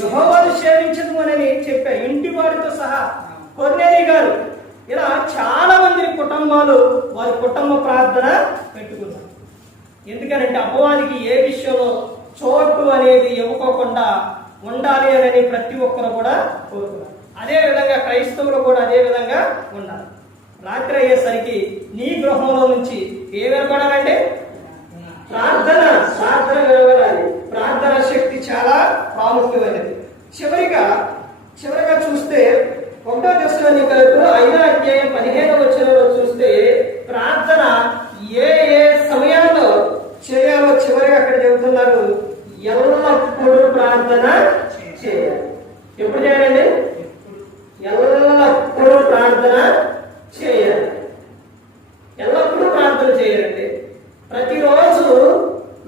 యహోవాను సేవించదు అని చెప్పా. ఇంటి వారితో సహా కొన్నేరి గారు. ఇలా చాలా మంది కుటుంబాలు వారి కుటుంబ ప్రార్థన పెట్టుకున్నారు. ఎందుకనంటే అపవాదికి ఏ విషయంలో చోటు అనేది ఇవ్వకోకుండా ఉండాలి అని ప్రతి ఒక్కరు కూడా కోరుకున్నారు. అదే విధంగా క్రైస్తవులు కూడా అదే విధంగా ఉండాలి రాత్రి అయ్యేసరికి నీ గృహంలో నుంచి ఏ వినపడాలంటే ప్రార్థన. ప్రార్థన వినబడాలి ప్రార్థన శక్తి చాలా ప్రాముఖ్యమైనది చివరిగా చివరిగా చూస్తే ఒకటో దశలోని కలుపు ఐదో అధ్యాయం పదిహేను వచ్చిన చూస్తే ప్రార్థన ఏ ఏ సమయాల్లో చేయాలో చివరిగా అక్కడ చెబుతున్నారు ఎల్లప్పుడూ ప్రార్థన చేయాలి ఎప్పుడు చేయాలండి ఎల్లప్పుడూ ప్రార్థన చేయాలి ఎల్లప్పుడూ ప్రార్థన చేయాలండి ప్రతిరోజు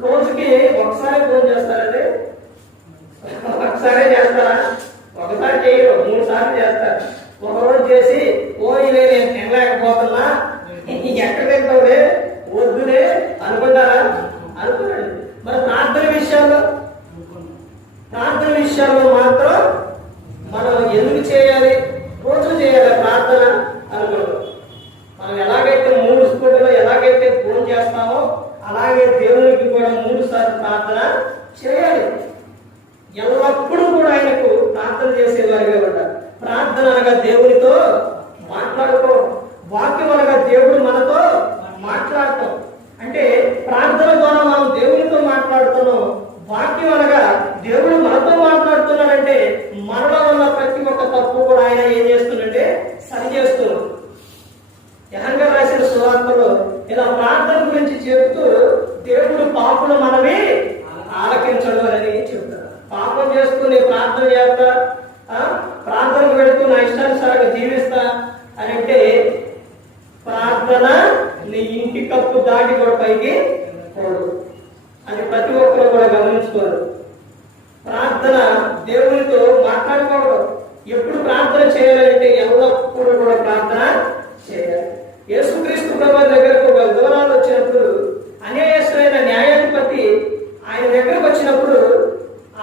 రోజుకి ఒకసారి ఫోన్ చేస్తారండి ఒకసారి చేస్తారా? ఒకసారి చేయరు మూడు సార్లు చేస్తారు. ఒకరోజు చేసి పోయిలే నేను తినలేకపోతున్నా. ఎక్కడ తింటావులే? వద్దులే. అనుకుంటారా? అనుకున్నాడు. మరి ప్రార్థన విషయాల్లో? ప్రార్థన విషయాల్లో మాత్రం మనం ఎందుకు చేయాలి రోజు చేయాలి ప్రార్థన అనుకున్నాం మనం ఎలాగైతే మూడు స్కూల్లో ఎలాగైతే ఫోన్ చేస్తామో అలాగే దేవునికి కూడా మూడు సార్లు ప్రార్థన చేయాలి ఎల్లప్పుడూ కూడా ఆయనకు ప్రార్థన చేసేవారిగా ఉంటారు ప్రార్థన అనగా దేవునితో మాట్లాడుకో వాక్యం అనగా దేవుడు మనతో మాట్లాడతాం అంటే ప్రార్థన ద్వారా మనం దేవునితో మాట్లాడుతున్నాం వాక్యం అనగా దేవుడు మనతో మాట్లాడుతున్నాడంటే మనలో ఉన్న ప్రతి ఒక్క తప్పు కూడా ఆయన ఏం చేస్తుందంటే సరి చేస్తున్నాడు యహంగా రాసిన సువార్తలో ఇలా ప్రార్థన గురించి చెబుతూ దేవుడు పాపులు మనమే ఆలకించడు అని చెప్తారు పాపం చేస్తూ నేను ప్రార్థన చేస్తా ప్రార్థన పెడుతూ నా ఇష్టానుసారంగా జీవిస్తా అని అంటే ప్రార్థన నీ ఇంటి కప్పు దాటి కూడా పైకి పోదు అది ప్రతి ఒక్కరు కూడా గమనించుకోరు. ప్రార్థన దేవునితో మాట్లాడుకోవడం ఎప్పుడు ప్రార్థన చేయాలంటే ఎల్లప్పుడూ కూడా ప్రార్థన చేయాలి యేసుక్రీస్తు ప్రభు దగ్గరకు ఒక దూరాలు వచ్చినప్పుడు అన్యాయస్తులైన న్యాయాధిపతి ఆయన దగ్గరకు వచ్చినప్పుడు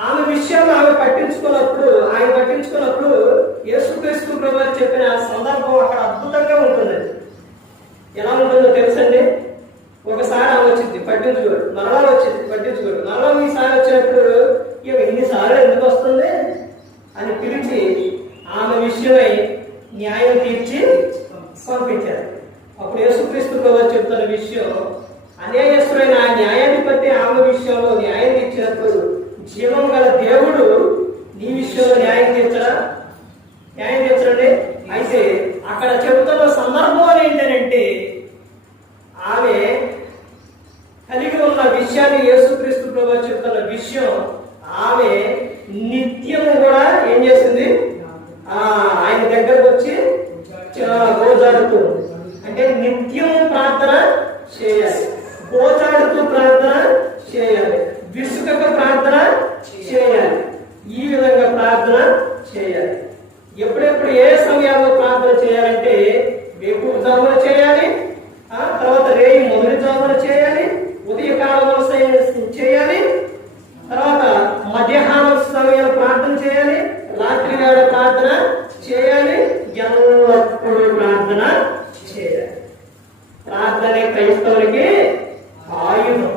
ఆమె విషయాలు ఆమె పట్టించుకున్నప్పుడు ఆయన పట్టించుకున్నప్పుడు యేసుక్రీస్తు ప్రభు చెప్పిన సందర్భం అక్కడ అద్భుతంగా ఉంటుంది. ఎలా ఉంటుందో తెలుసండి? ఒకసారి ఆమె వచ్చింది పట్టించుకోడు మరలా వచ్చింది పట్టించుకోడు మరలా ఈసారి వచ్చినప్పుడు ఇక ఎన్నిసార్లు ఎందుకు వస్తుంది? అని పిలిచి ఆమె విషయమై న్యాయం తీర్చి పంపించారు. అప్పుడు యేసుక్రీస్తు ప్రభు చెప్తున్న విషయం అన్యాయస్తుడైన ఆ న్యాయాధిపతి ఆమె విషయంలో న్యాయం తీర్చినప్పుడు జీవం గల దేవుడు నీ విషయంలో న్యాయం తీర్చడా న్యాయం తీర్చడండి అయితే అక్కడ చెబుతున్న సందర్భం ఏంటంటే ఆమె కలిగి ఉన్న విషయాన్ని యేసుక్రీస్తు ప్రభు చెప్తున్న విషయం ఆమె నిత్యము కూడా ఏం చేసింది ఆయన దగ్గరకు వచ్చి గోజాడుతూ అంటే నిత్యం ప్రార్థన చేయాలి. గోజాడుతూ ప్రార్థన చేయాలి. విసుకక ప్రార్థన చేయాలి ఈ విధంగా ప్రార్థన చేయాలి ఎప్పుడెప్పుడు ఏ సమయాల్లో ప్రార్థన చేయాలంటే వేకువ జామున చేయాలి ఆ తర్వాత రేయి మొదటి జామున చేయాలి ఉదయకాలంలో సే- చేయాలి తర్వాత మధ్యాహ్నం సమయం ప్రార్థన చేయాలి రాత్రి వేళ ప్రార్థన చేయాలి ఎల్లప్పుడూ ప్రార్థన చేయాలి ప్రార్థనే క్రైస్తవులకి ఆయుధం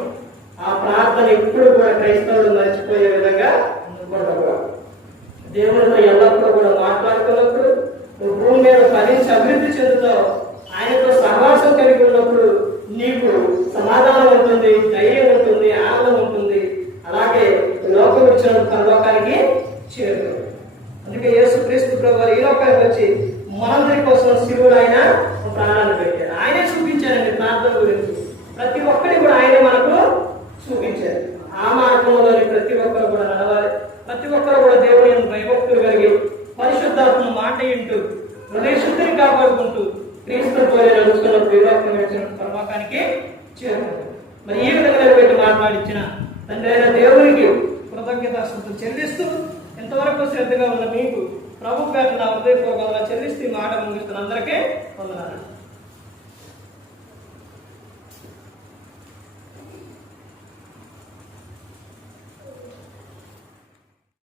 ఆ ప్రార్థన ఎప్పుడు కూడా క్రైస్తవులు మర్చిపోయే విధంగా ఉండకూడదు దేవుడితో ఎల్లప్పుడూ కూడా మాట్లాడుతున్నప్పుడు నువ్వు భూమి మీద ఫలించి అభివృద్ధి చెందుతావు. ఆయనతో సహవాసం కలిగి ఉన్నప్పుడు నీకు సమాధానం ఉంటుంది ధైర్యం ఉంటుంది ఆనందం ఉంటుంది. అలాగే లోకం ఇచ్చిన పరలోకానికి చేరు అందుకే యేసు క్రీస్తు ప్రభు ఈ లోకానికి వచ్చి మనందరి కోసం శివుడు ఆయన ప్రాణాలు పెట్టారు ఆయనే చూపించారండి ప్రార్థన గురించి. ప్రతి ఒక్కరి కూడా ఆయనే మనకు చూపించారు ఆ మార్గంలోని ప్రతి ఒక్కరు కూడా నడవాలి. ప్రతి ఒక్కరు కూడా దేవుడు భయభక్తులు కలిగి పరిశుద్ధాత్మ మాట ఇంటూ హృదయ శుద్ధిని కాపాడుకుంటూ క్రీస్తు పోలే నడుచుకున్నప్పుడు ఈ లోకం వచ్చిన మరి ఈ విధంగా పెట్టి మాట్లాడించిన తండ్రి అయిన దేవునికి కృతజ్ఞతాస్తుతులు చెల్లిస్తూ ఎంతవరకు శ్రద్ధగా ఉన్న మీకు ప్రభు పేరు నా హృదయపూర్వకంగా చెల్లిస్తూ ఈ మాట ముగిస్తున్న అందరికీ వందనాలు.